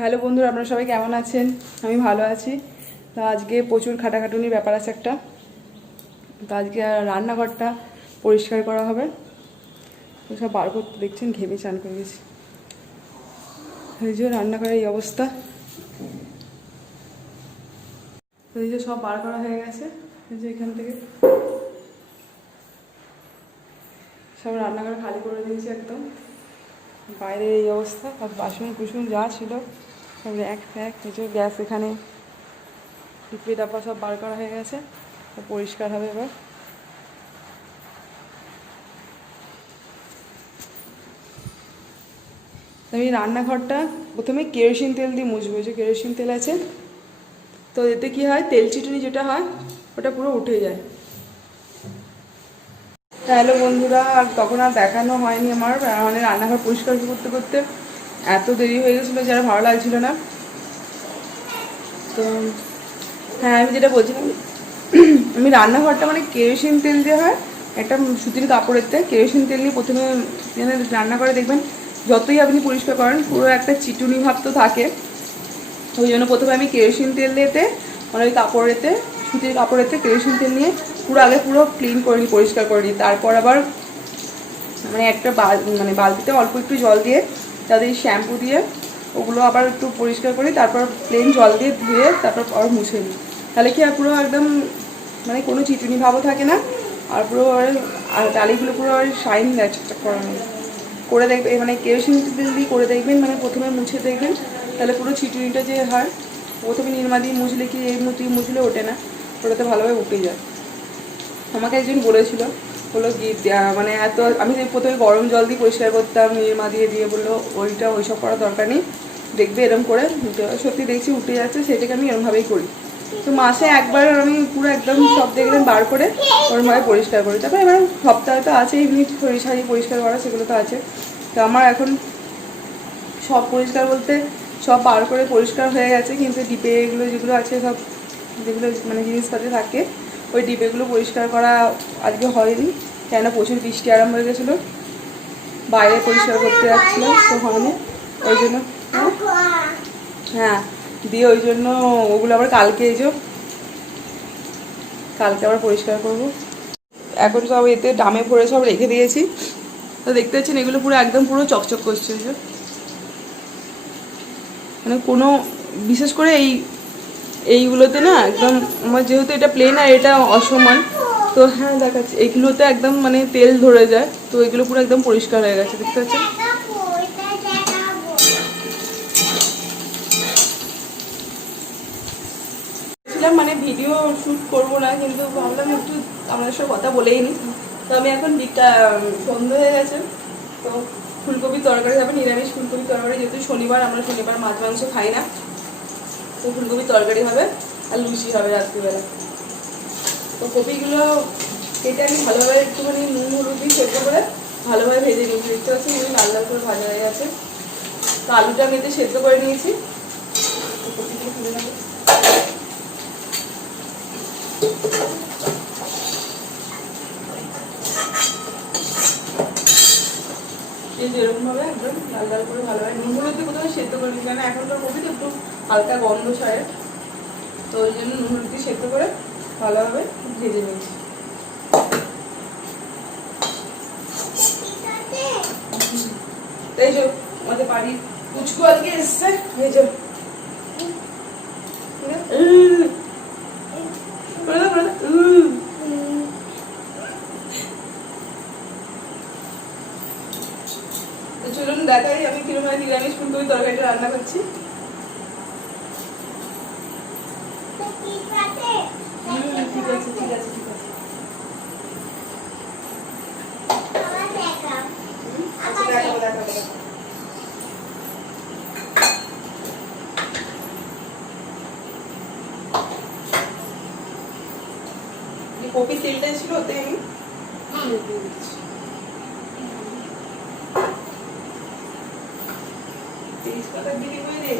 Hello বন্ধুরা, আপনারা সবাই কেমন আছেন? আমি ভালো আছি। তো আজকে প্রচুর খাটাখাটুনির ব্যাপার আছে একটা। তো আজকে রান্নাঘরটা পরিষ্কার করা হবে। তো সব বার করতে দেখছেন, ঘেমে চান করে গেছি। এই যে রান্নাঘরের এই অবস্থা। তো এই যে সব বার করা হয়ে গেছে। এই যে এখান থেকে সব রান্নাঘর খালি করে দিয়েছি একদম। বাইরের এই অবস্থা, সব বাসন কুসুন যা ছিল সব এক ফ্যাক। এই যে গ্যাস এখানে টিপে ডাব্বা সব বার করা হয়ে গেছে, পরিষ্কার হবে এবার। আমি রান্নাঘরটা প্রথমে কেরোসিন তেল দিয়ে মুছবো। যে কেরোসিন তেল আছে, তো এতে কি হয়, তেল চিটুনি যেটা হয় ওটা পুরো উঠে যায়। হ্যালো বন্ধুরা, আর তখন আর দেখানো হয়নি আমার, মানে রান্নাঘর পরিষ্কার করতে করতে এত দেরি হয়ে গেছিলো যে আর ভালো লাগছিল না। তো হ্যাঁ, আমি যেটা বলছিলাম, আমি রান্নাঘরটা মানে কেরোসিন তেল দিয়ে হয়, একটা সুতির কাপড়েতে কেরোসিন তেল নিয়ে প্রথমে রান্না করে দেখবেন যতই আপনি পরিষ্কার করেন পুরো একটা চিটুনি ভাব তো থাকে। ওই জন্য প্রথমে আমি কেরোসিন তেল দিয়েতে মানে ওই কাপড়েতে, সুতির কাপড়েতে কেরোসিন তেল নিয়ে পুরো আগে পুরো ক্লিন করে নিই, পরিষ্কার করে নিই। তারপর আবার মানে একটা বালতিতে অল্প একটু জল দিয়ে তাদের শ্যাম্পু দিয়ে ওগুলো আবার একটু পরিষ্কার করি। তারপর প্লেন জল দিয়ে ধুয়ে তারপর আবার মুছে নিই। তাহলে কি আর পুরো একদম মানে কোনো চিটুনি ভাবও থাকে না, আর পুরো টালিগুলো পুরো শাইন করানো করে দেখবে। মানে কেরোসিন তেল দিয়ে করে দেখবেন, মানে প্রথমে মুছে দেখবেন, তাহলে পুরো চিটুনিটা যে হয়, প্রথমে নির্মা দিয়ে মুছলে কি এই মুছলে ওঠে না, ওটাতে ভালোভাবে উঠে যায়। আমাকে একজন বলেছিল, বললো কি মানে এত, আমি প্রথমে গরম জল দিয়ে পরিষ্কার করতাম নির্মা দিয়ে দিয়ে, বললো ওইসব করার দরকার নেই, দেখবে এরম করে উঠে। সত্যি দেখছি উঠে যাচ্ছে, সেটাকে আমি এরমভাবেই করি। তো মাসে একবার আমি পুরো একদম সব দেখলেন বার করে ওরমভাবে পরিষ্কার করি। তারপর এবার সপ্তাহে তো আছে এমনি সারি পরিষ্কার করা, সেগুলো তো আছে। তো আমার এখন সব পরিষ্কার বলতে সব বার করে পরিষ্কার হয়ে গেছে, কিন্তু ডিপে এগুলো যেগুলো আছে সব, যেগুলো মানে জিনিসপাতি থাকে, ওই ডিবেগুলো পরিষ্কার করা আজকে হয়নি, কেন প্রচুর বৃষ্টি আরম্ভ হয়ে গেছিলো, বাইরে পরিষ্কার করতে যাচ্ছিলাম তো হয়নি। ওই জন্য হ্যাঁ দিয়ে ওই জন্য ওগুলো আবার কালকে কালকে আবার পরিষ্কার করব। এখন সব এতে ডামে ভরে সব রেখে দিয়েছি। তো দেখতে পাচ্ছেন এগুলো পুরো একদম পুরো চকচক করছে। যে মানে কোনো বিশেষ করে এইগুলোতে না একদম, আমার যেহেতু এটা প্লেন আর এটা অসমান, তো হ্যাঁ দেখাচ্ছি, এইগুলোতে একদম মানে তেল ধরে যায়। তো এগুলো পুরো একদম পরিষ্কার হয়ে গেছে, দেখতে পাচ্ছেন। মানে ভিডিও শ্যুট করবো না, কিন্তু ভাবলাম একটু আমাদের সাথে কথা বলেই নি। তো আমি এখন সন্ধ্যে হয়ে গেছে, তো ফুলকপির তরকারি হবে, নিরামিষ ফুলকপির তরকারি, যেহেতু শনিবার, আমরা শনিবার মাছ মাংস খাই না। তো ফুলকপির তরকারি হবে আর লুচি হবে রাত্রিবেলা। তো কপিগুলো কেটে আমি ভালোভাবে একটুখানি নুন হলুদ দিয়ে সেদ্ধ করে ভালোভাবে ভেজে নিয়েছি, দেখতে পাচ্ছি লাল লাল করে ভাজা হয়ে গেছে। তো আলুটা আমি এতে সেদ্ধ করে নিয়েছি। কপিগুলো তুলে নেবো। এরকমভাবে একদম লাল লাল করে ভালোভাবে নুন হলুদ দিয়ে প্রথমে সেদ্ধ করে নিয়েছি, কারণ এখনকার কপি তো একটু হালকা গন্ধ ছাড়ে, তো ওই জন্য নুন হলুদ দিয়ে সেদ্ধ করে ভালোভাবে ভেজে নিয়েছি। এই যে আমাদের বাড়ির পুচকু আজকে এসছে, এই যে চলুন দেখাই আমি কিরকম নিরামিষ ফুলকপি তরকারিটা রান্না করছি। ঠিক আছে ঠিক আছে ঠিক আছে। কপির তেলটা ছিল ওতে আমি দিয়ে দিচ্ছি। তেজপাতা দিবি কই রে?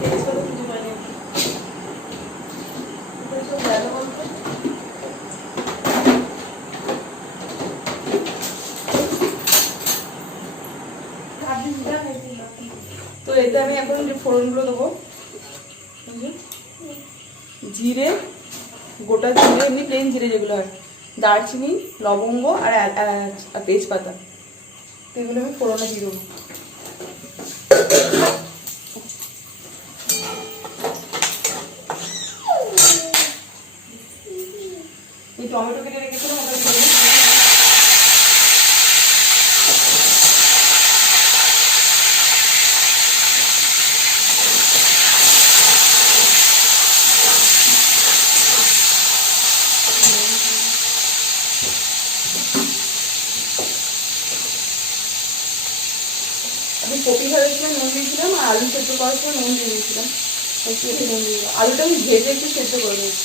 তেজপাতা খুঁজে পাই না। সব গেল বলতে তো এতে আমি এখন যে ফোড়নগুলো দেবো, জিরে, গোটা জিরে, এমনি প্লেন জিরে যেগুলো হয়, দারচিনি, লবঙ্গ আর তেজপাতা, এগুলো আমি ফোড়নে দিয়ে দেবো। এই টমেটো কেটে রেখেছিলাম ওটা দিয়ে দেবো। আমি কপি ভাজার সময় নুন দিয়েছিলাম আর আলু সেদ্ধ করার সময় নুন দিয়ে দিয়েছিলাম, একটু একটু নুন দিয়ে দিলাম। আলুটা আমি ভেজে একটু সেদ্ধ করে দিয়েছি।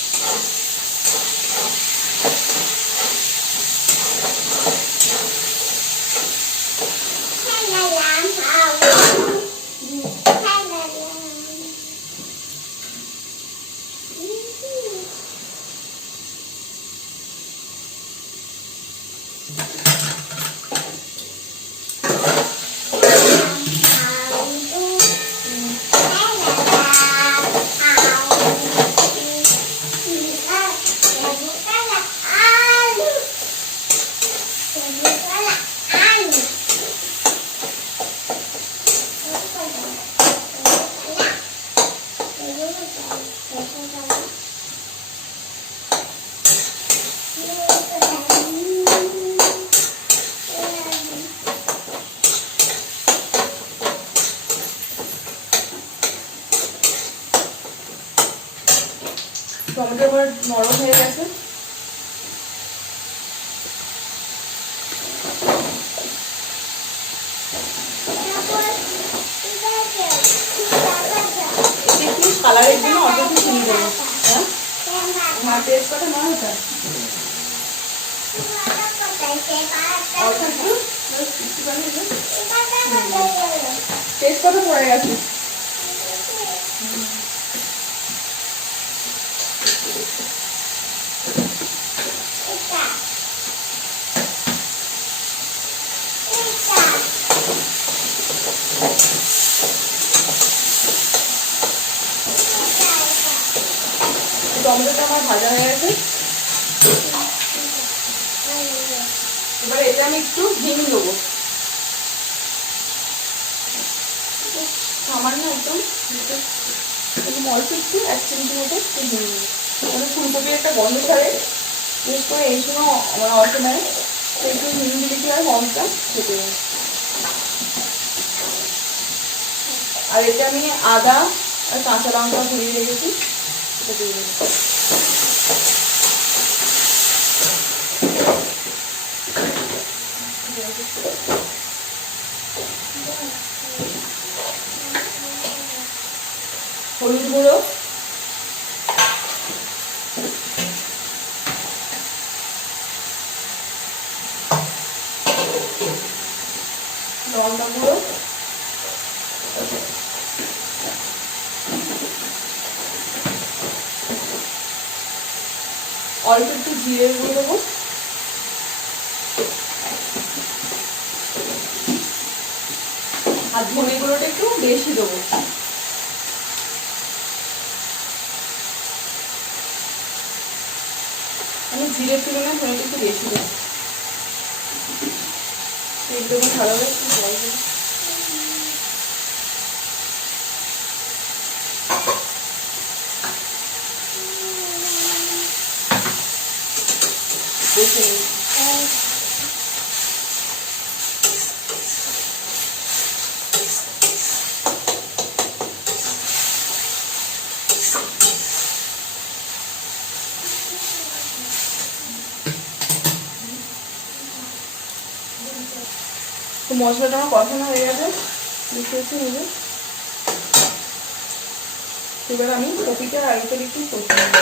টমেটো এবার নরম হয়ে গেছে, একটু কালারের জন্য অল্প একটু চিনি দেবো। হ্যাঁ, তেজপাতা নয় ওটা, অল্প একটু তেজপাতা পড়ে গেছে। টমেটোটা আমার ভাজা হয়ে গেছে, এবার এতে আমি একটু হিং দেবো, সামান্য একদম অল্প একটু 1 চিমটি মতো একটু হিং দেবো। মানে ফুলকপির একটা গন্ধ ছাড়ে, বিশেষ করে এই সময় আমার অসময়ে তো একটু হিং দিলে কি হয় গন্ধটা খেতে যায়। আর এতে আমি আদা আর কাঁচা লঙ্কা ঘুরিয়ে রেখেছি, এটা দিয়ে দেবো। হলুদ গুঁড়ো, লঙ্কা গুঁড়ো, অল্প একটু জিরে গুঁড়ো দেবো, আর ধনে গুঁড়োটা একটু বেশি দেবো। আমি জিরের তুলনায় ধনেটা একটু বেশি দেবো, একদম ভালো হবে। একটু জল দেবো, বসে নেই। তো মশলাটা আমার কষানো হয়ে গেছে, বুঝতে পারছি নিজে। এবার আমি কপিটা আগে করে একটু কষে নেব।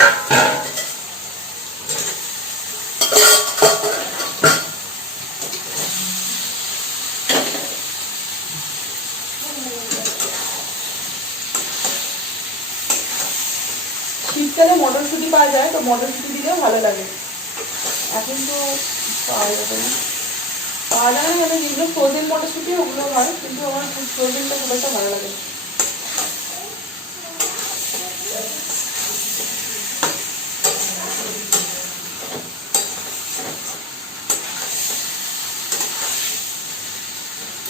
শীতকালে মটরশুঁটি পাওয়া যায়, তো মটরশুঁটি দিলেও ভালো লাগে, এখন তো পাওয়া যাবে না। পাওয়া যায় না, মানে যেগুলো ফ্রোজেন মটরশুঁটি ওগুলো হয়, কিন্তু আমার ফ্রোজেনটা খুব একটা ভালো লাগে না।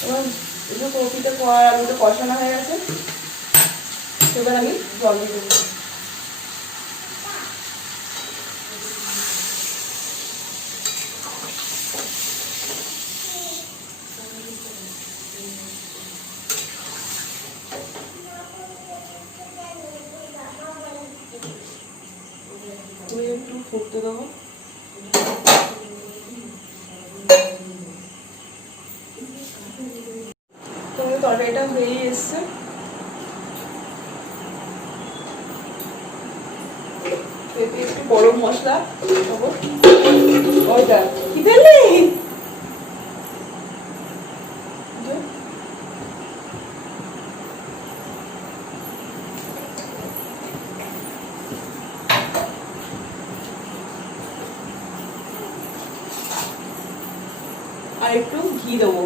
এবার এগুলো কপিটা আলুটা কষানো হয়ে গেছে, এবার আমি জল দিয়ে দেবো। একটু ফুটতে দেবো। তরকারিটা হয়েই এসছে। একটু গরম মশলা দেবো। ওইটা কি ফেললি? আর একটু ঘি দেবো।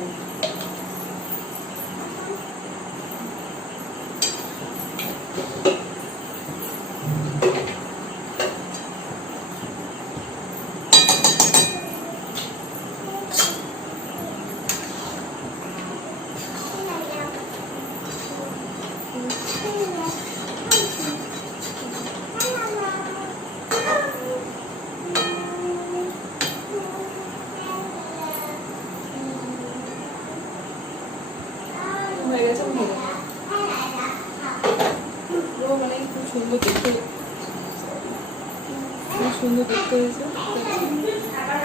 হয়ে গেছে, মানে খুব সুন্দর দেখতে, খুব সুন্দর দেখতে হয়েছে,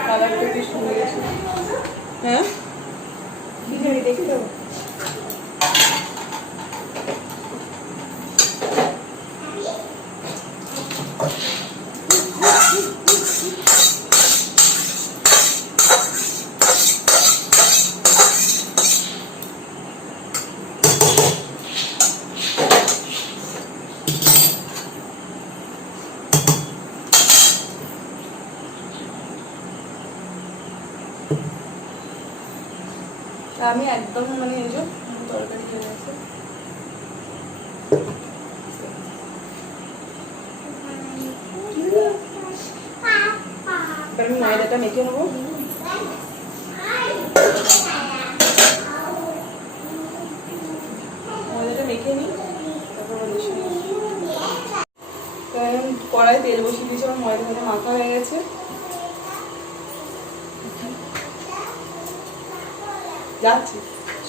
কালারটা বেশ সুন্দর গেছে। হ্যাঁ দেখতে হবে। আমি একদম মানে এই যে তরকারি হয়ে গেছে। আমি ময়দাটা মেখে নেবো। ময়দাটা মেখে নিই, তারপর কড়াই তেল বসিয়ে দিয়েছি, আমার ময়দাটা মাখা হয়ে গেছে। যাচ্ছি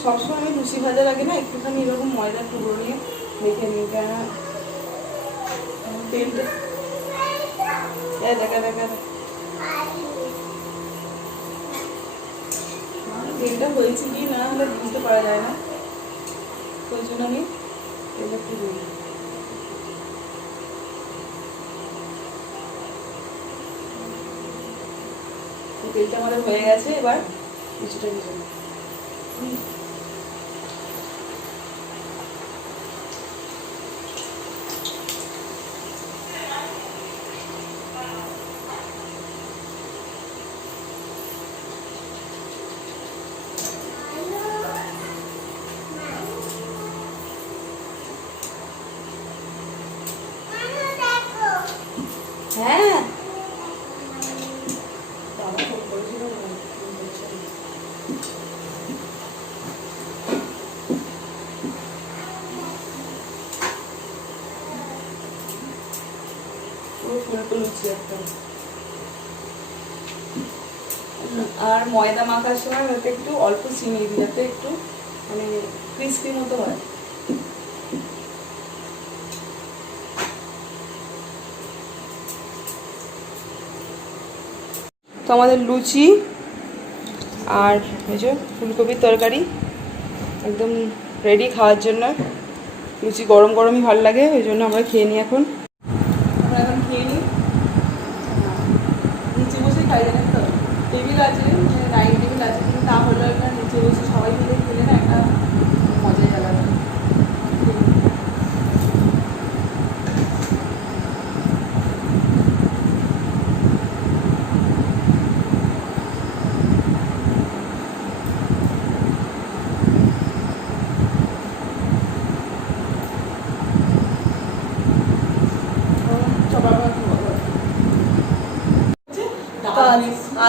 সবসময় আমি লুচি ভাজার আগে না একটুখানি এরকম ময়দার টুকরো নিয়ে মেখে নিই, কেন তেলটা দেখা দেখা তেলটা হয়েছে কি না হলে বুঝতে পারা যায় না, ওই জন্য আমি তেলটা একটু দিই। তেলটা আমাদের হয়ে গেছে, এবার কিছুটা ভেজে নেব। হ্যাঁ ফুলকো লুচি একটা। আর ময়দা মাখার সময় ওতে একটু অল্প চিনি দিই, যাতে একটু মানে ক্রিস্পি মতো হয়। তো আমাদের লুচি আর এই যে ফুলকপির তরকারি একদম রেডি খাওয়ার জন্য। লুচি গরম গরমই ভালো লাগে, ওই জন্য আমরা খেয়ে নিই এখন। আমরা এখন খেয়ে নিই, নিচে বসে খাই। জানেন তো টেবিল আছে, ডাইনিং টেবিল আছে, কিন্তু তা হলেও একটা নিচে বসে সবাই মিলে খেলে না একটা মজাই আলাদা।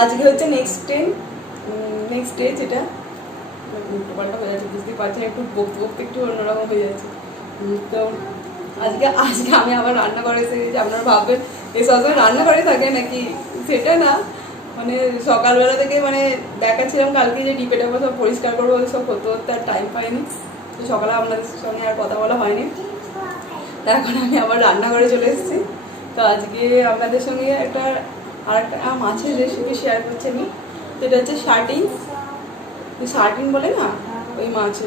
আজকে হচ্ছে নেক্সট ডে, যেটা উল্টো পাল্টা হয়ে যাচ্ছে, বুঝতেই পারছেন, একটু বকতে বকতে একটু অন্যরকম হয়ে যাচ্ছে। তো আজকে আমি আবার রান্না করে এসে গেছি। আপনারা ভাববেন এই সবসময় রান্না করে থাকে নাকি, সেটা না, মানে সকালবেলা থেকে মানে দেখাচ্ছিলাম কালকে যে ডিপে টাপা সব পরিষ্কার করবো, সব করতে করতে আর টাইম পাইনি, তো সকালে আপনাদের সঙ্গে আর কথা বলা হয়নি। এখন আমি আবার রান্না করে চলে এসেছি। তো আজকে আপনাদের সঙ্গে আরেকটা মাছের রেসিপি শেয়ার করছি আমি, যেটা হচ্ছে শার্টিন বলে না, ওই মাছ।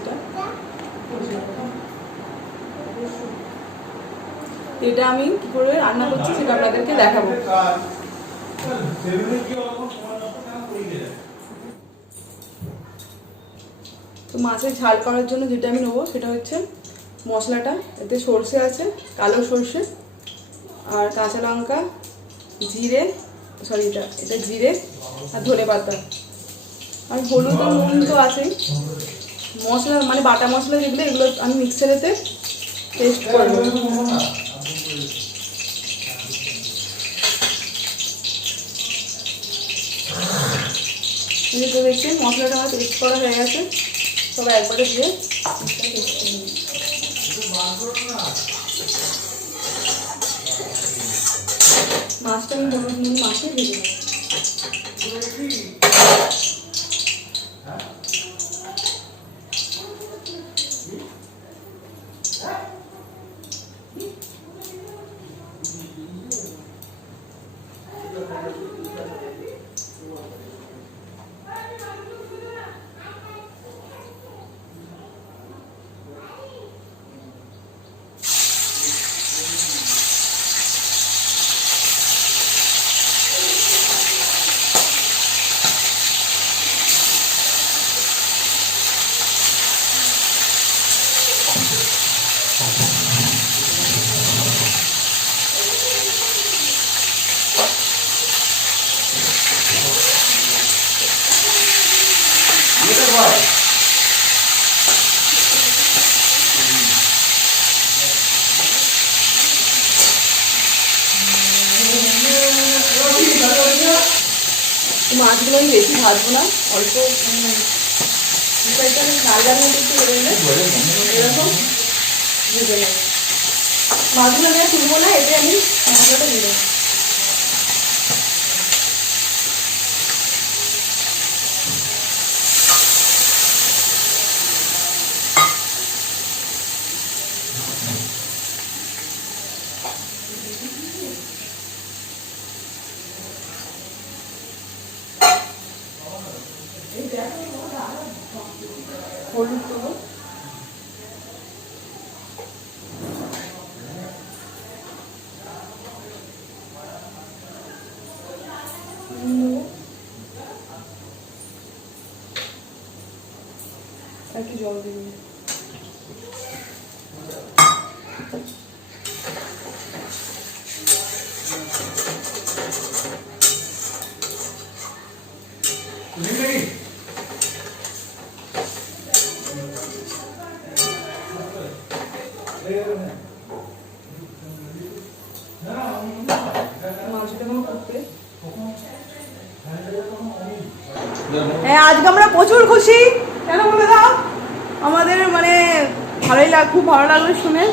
এটা আমি কি করে রান্না করছি সেটা আপনাদেরকে দেখাবো। তো মাছের ঝাল করার জন্য যেটা আমি নেবো সেটা হচ্ছে মশলাটা, এতে সর্ষে আছে, কালো সর্ষে আর কাঁচা লঙ্কা, জিরে, এটা জিরে আর ধনে পাতা, আর হলুদ আর নুন তো আছেই। মশলা মানে বাটা মশলা যেগুলো, এগুলো আমি মিক্সারেতে পেস্ট করবো। তো দেখছেন মশলাটা আমার পেস্ট করা হয়ে গেছে, সব একবারে দিয়ে মাছটা আমি হলুদ নুন মাখিয়ে দিয়ে দেবো। মাছগুলো আমি বেশি ভাজবো না, অল্প ঝালটার মধ্যে একটু করে নিলে এরকম ভেজে নেব। মাছগুলো আমি আর তুলবো না, এতে আমি মশলাটা দিয়ে দেবো। হলুদ দেবো, একটু জল দিয়ে দিই। হ্যাঁ, আজকে আমরা প্রচুর খুশি। কেন বলে দাও? আমাদের মানে খুব ভালো লাগলো শুনে।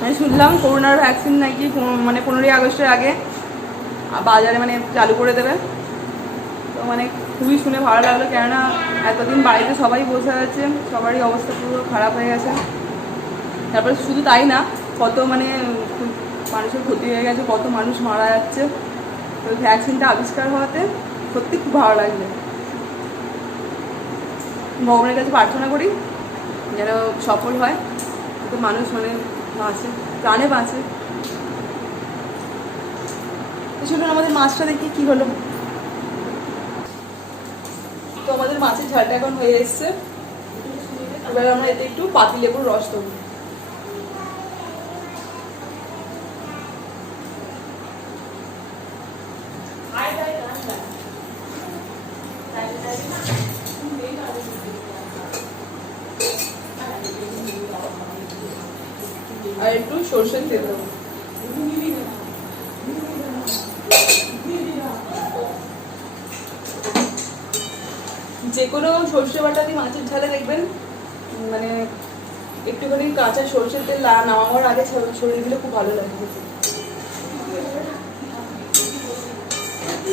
আমি শুনলাম করোনার ভ্যাকসিন নাকি মানে 15ই আগস্টের আগে বাজারে মানে চালু করে দেবে। তো মানে খুবই শুনে ভালো লাগলো, কেননা এতদিন বাড়িতে সবাই বসে আছে, সবারই অবস্থা পুরো খারাপ হয়ে গেছে। তারপরে শুধু তাই না, কত মানে মানুষের ক্ষতি হয়ে গেছে, কত মানুষ মারা যাচ্ছে। তো ভ্যাকসিনটা আবিষ্কার হওয়াতে সত্যি খুব ভালো লাগছে। ভগবানের কাছে প্রার্থনা করি যেন সফল হয়, তো মানুষ মানে বাঁচে, প্রাণে বাঁচে। তো শুনুন আমাদের মাছটা দেখি কি হলো। তো আমাদের মাছের ঝালটা এখন হয়ে এসছে। এবার আমরা এতে একটু পাতিলেবুর রস দেবো। আর একটু সরষের তেল দেবো। যে কোনো সর্ষে বাটা দিয়ে মাছের ঝালে দেখবেন মানে একটুখানি কাঁচা সর্ষের তেল নামানোর আগে ছড়িয়ে দিলে খুব ভালো লাগে খেতে।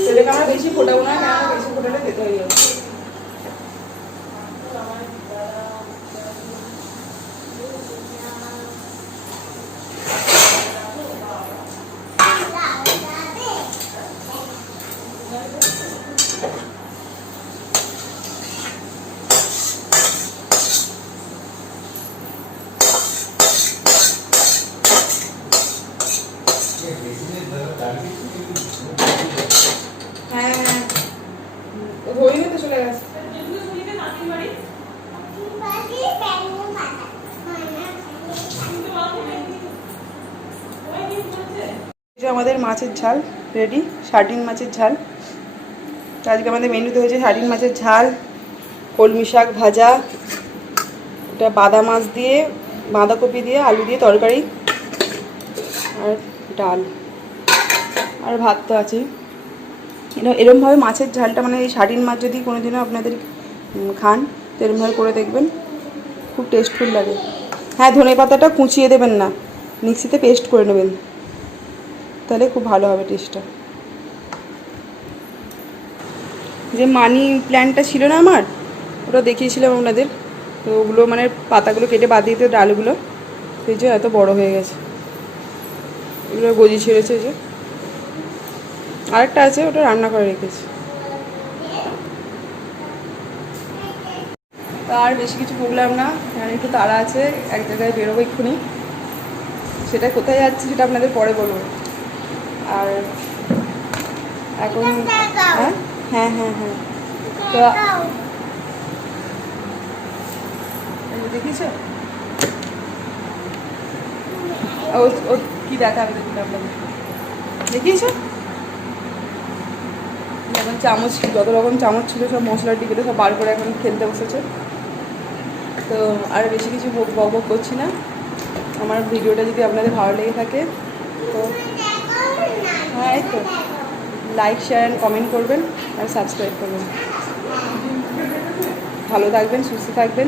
তেলটাকে আমরা বেশি ফোটাবো না, কেন বেশি ফোটালে খেতে হয়ে যাবে। হ্যাঁ হইনি তো চলে গেছে। আমাদের মাছের ঝাল রেডি, সার্ডিন মাছের ঝাল। তো আজকে আমাদের মেনুতে হয়েছে সার্ডিন মাছের ঝাল, কলমি শাক ভাজা, এটা বাদা মাছ দিয়ে, বাঁধাকপি দিয়ে, আলু দিয়ে তরকারি, আর ডাল, আর ভাত তো আছেই। এরমভাবে মাছের ঝালটা মানে এই সার্ডিন মাছ যদি কোনোদিনও আপনাদের খান তো এরমভাবে করে দেখবেন, খুব টেস্টফুল লাগে। হ্যাঁ, ধনে পাতাটা কুচিয়ে দেবেন না, মিক্সিতে পেস্ট করে নেবেন, তাহলে খুব ভালো হবে টেস্টটা। যে মানি প্ল্যান্টটা ছিল না আমার, ওটা দেখিয়েছিলাম আপনাদের, তো ওগুলো মানে পাতাগুলো কেটে বাদ দিতে, ডালগুলো সেই যে এত বড় হয়ে গেছে, এগুলো গজি ছেড়েছে। যে আরেকটা আছে, ওটা রান্না করে রেখেছি। আর বেশি কিছু বললাম না, কারণ একটু তাড়া আছে, এক জায়গায় বেরোবো এক্ষুনি, সেটা কোথায় যাচ্ছি সেটা আপনাদের পরে বলবো। আর এখন হ্যাঁ হ্যাঁ হ্যাঁ হ্যাঁ তো দেখিস ও কি দেখাবে আপনাদের, দেখিস এখন চামচ, যত রকম চামচ ছিল সব মশলার টিকিতে সব বার করে এখন খেলতে বসেছে। তো আর বেশি কিছু বক বক করছি না। আমার ভিডিওটা যদি আপনাদের ভালো লেগে থাকে তো হ্যাঁ, এই তো লাইক শেয়ার অ্যান্ড কমেন্ট করবেন আর সাবস্ক্রাইব করবেন। ভালো থাকবেন, সুস্থ থাকবেন।